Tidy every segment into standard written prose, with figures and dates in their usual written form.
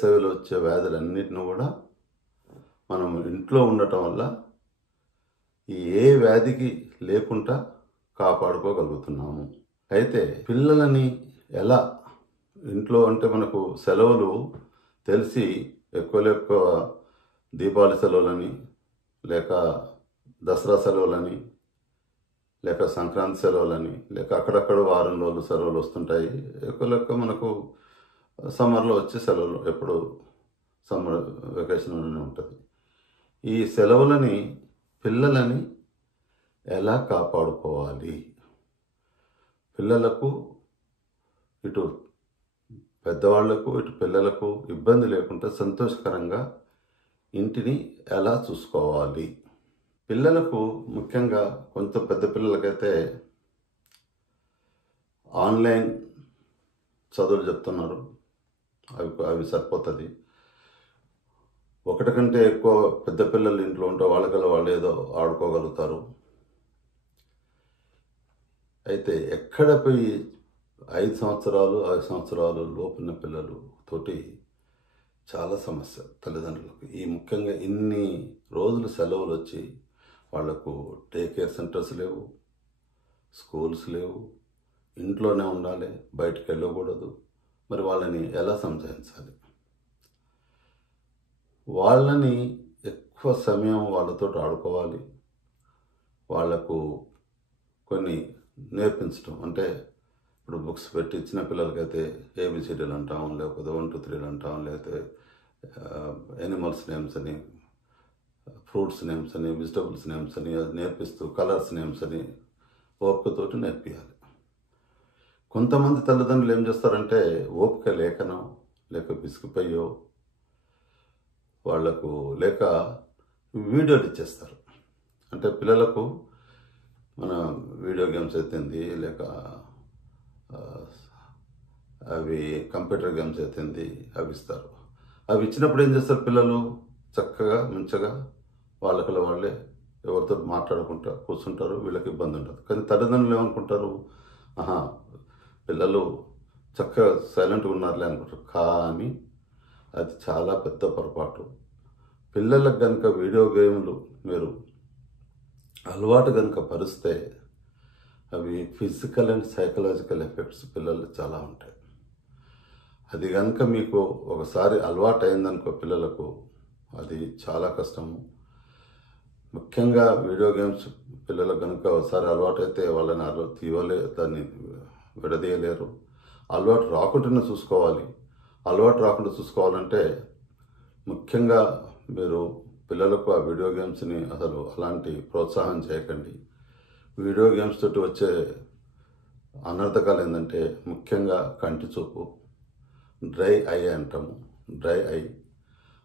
వేసవిలో వచ్చే వ్యాధులన్నిటిని కూడా మనం ఇంట్లో ఉండటం వల్ల ఏ వ్యాధికి లేకుండా కాపాడుకోగలుగుతున్నాము. అయితే పిల్లలని ఎలా ఇంట్లో అంటే మనకు సెలవులు తెలిసి ఎక్కువ దీపావళి సెలవులని, లేక దసరా సెలవులని, లేక సంక్రాంతి సెలవులని, లేక అక్కడక్కడ వారం రోజులు సెలవులు వస్తుంటాయి. ఎక్కువ మనకు సమ్మర్లో వచ్చే సెలవులు ఎప్పుడు సమ్మర్ వెకేషన్లోనే ఉంటుంది. ఈ సెలవులని పిల్లలని ఎలా కాపాడుకోవాలి, పిల్లలకు ఇటు పెద్దవాళ్లకు ఇటు పిల్లలకు ఇబ్బంది లేకుండా సంతోషకరంగా ఇంటిని ఎలా చూసుకోవాలి. పిల్లలకు ముఖ్యంగా కొంచెం పెద్ద పిల్లలకైతే ఆన్లైన్ చదువులు చెప్తున్నారు, అవి సరిపోతుంది. ఒకటి కంటే ఎక్కువ పెద్ద పిల్లలు ఇంట్లో ఉంటే వాళ్ళు ఏదో ఆడుకోగలుగుతారు. అయితే ఎక్కడ పోయి 5 సంవత్సరాలు 6 సంవత్సరాలు లోపున్న పిల్లలు తోటి చాలా సమస్య తల్లిదండ్రులకు. ఈ ముఖ్యంగా ఇన్ని రోజులు సెలవులు వచ్చి వాళ్లకు డే కేర్ సెంటర్స్ లేవు, స్కూల్స్ లేవు, ఇంట్లోనే ఉండాలి, బయటకు వెళ్ళకూడదు. మరి వాళ్ళని ఎలా సంజాయించాలి? వాళ్ళని ఎక్కువ సమయం వాళ్ళతో ఆడుకోవాలి. వాళ్లకు కొన్ని నేర్పించడం, అంటే ఇప్పుడు బుక్స్ పెట్టి చిన్న పిల్లలకైతే ఏబిసిడీలు అంటాం, లేకపోతే 1 2 3 అంటాం, లేకపోతే ఎనిమల్స్ నేమ్స్ అని, ఫ్రూట్స్ నేమ్స్ అని, వెజిటబుల్స్ నేమ్స్ అని నేర్పిస్తూ కలర్స్ నేమ్స్ అని ఓపికతోటి నేర్పియాలి. కొంతమంది తల్లిదండ్రులు ఏం చేస్తారంటే ఓపిక లేకనో లేక విసిగిపోయో వాళ్లకు లేక వీడియోలు ఇచ్చేస్తారు. అంటే పిల్లలకు మన వీడియో గేమ్స్ అయితేంది, లేక అవి కంప్యూటర్ గేమ్స్ అయితేంది అవి ఇస్తారు. అవి ఇచ్చినప్పుడు ఏం చేస్తారు, పిల్లలు చక్కగా మంచిగా వాళ్ళే ఎవరితో మాట్లాడుకుంటా కూర్చుంటారు, వీళ్ళకి ఇబ్బంది ఉంటుంది. కానీ తల్లిదండ్రులు ఏమనుకుంటారు, పిల్లలు చక్కగా సైలెంట్గా ఉన్నారులే అనుకుంటారు. కానీ అది చాలా పెద్ద పొరపాటు. పిల్లలకు కనుక వీడియో గేమ్లు మీరు అలవాటు కనుక పరిస్తే అవి ఫిజికల్ అండ్ సైకలాజికల్ ఎఫెక్ట్స్ పిల్లలు చాలా ఉంటాయి. అది కనుక మీకు ఒకసారి అలవాటు అయిందనుకో పిల్లలకు అది చాలా కష్టము. ముఖ్యంగా వీడియో గేమ్స్ పిల్లలకు కనుక ఒకసారి అలవాటు అయితే వాళ్ళని దాన్ని విడదీయలేరు. అలవాటు రాకుండా చూసుకోవాలి. అలవాటు రాకుండా చూసుకోవాలంటే ముఖ్యంగా మీరు పిల్లలకు ఆ వీడియో గేమ్స్ని అసలు అలాంటి ప్రోత్సాహం చేయకండి. వీడియో గేమ్స్ తోటి వచ్చే అనర్థకాలు ఏంటంటే ముఖ్యంగా కంటి చూపు, డ్రై ఐ అంటాము, డ్రై ఐ.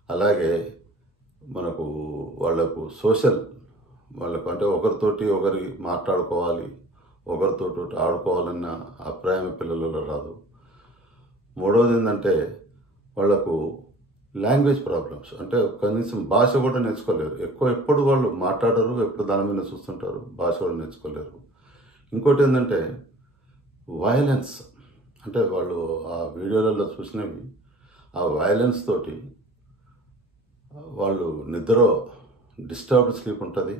అలాగే మనకు వాళ్ళకు వాళ్ళకు అంటే ఒకరితోటి ఒకరి మాట్లాడుకోవాలి, ఒకరితోటి ఆడుకోవాలన్న అభిప్రాయం పిల్లలలో రాదు. మూడవది ఏంటంటే వాళ్ళకు లాంగ్వేజ్ ప్రాబ్లమ్స్, అంటే కనీసం భాష కూడా నేర్చుకోలేరు. ఎప్పుడు వాళ్ళు మాట్లాడరు, ఎప్పుడు దాని మీద చూస్తుంటారు, భాష కూడా నేర్చుకోలేరు. ఇంకోటి ఏంటంటే వయలెన్స్, అంటే వాళ్ళు ఆ వీడియోలలో చూసినవి ఆ వయలెన్స్ తోటి వాళ్ళు నిద్ర డిస్టర్బ్డ్ స్లీప్ ఉంటుంది.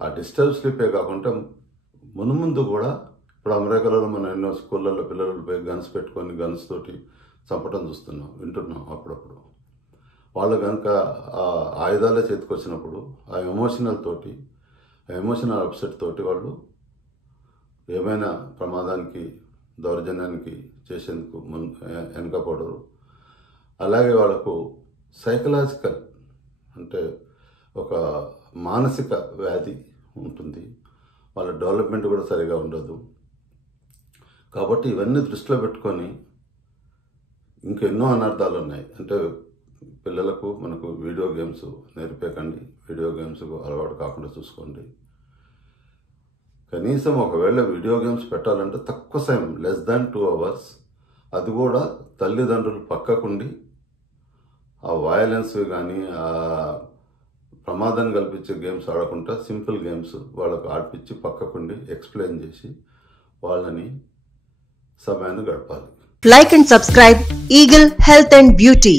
ఆ డిస్టర్బ్ స్లీపే కాకుండా మునుముందు కూడా ఇప్పుడు అమెరికాలో మనం ఎన్నో స్కూళ్ళల్లో పిల్లలు పోయి గన్స్ పెట్టుకొని గన్స్ తోటి చంపడం వింటున్నాం అప్పుడప్పుడు. వాళ్ళు కనుక ఆ ఆయుధాలే చేతికొచ్చినప్పుడు ఆ ఎమోషనల్ అప్సెట్ తోటి వాళ్ళు ఏమైనా ప్రమాదానికి దౌర్జన్యానికి చేసేందుకు వెనకపోవడరు. అలాగే వాళ్ళకు సైకలాజికల్ అంటే ఒక మానసిక వ్యాధి ఉంటుంది, వాళ్ళ డెవలప్మెంట్ కూడా సరిగా ఉండదు. కాబట్టి ఇవన్నీ దృష్టిలో పెట్టుకొని ఇంకెన్నో అనర్థాలు ఉన్నాయి. అంటే పిల్లలకు మనకు వీడియో గేమ్స్ నేర్పేకండి, వీడియో గేమ్స్కు అలవాటు కాకుండా చూసుకోండి. కనీసం ఒకవేళ వీడియో గేమ్స్ పెట్టాలంటే తక్కువ సమయం, లెస్ దాన్ 2 hours, అది కూడా తల్లిదండ్రులు పక్కకుండి ఆ వయలెన్స్ కానీ ఆ ప్రమాదాన్ని కల్పించే గేమ్స్ ఆడకుండా సింపుల్ గేమ్స్ వాళ్ళకు ఆడిపించి పక్కకుండి ఎక్స్ప్లెయిన్ చేసి వాళ్ళని సమయాన్ని గడపాలి. Like and subscribe Eagle Health and Beauty.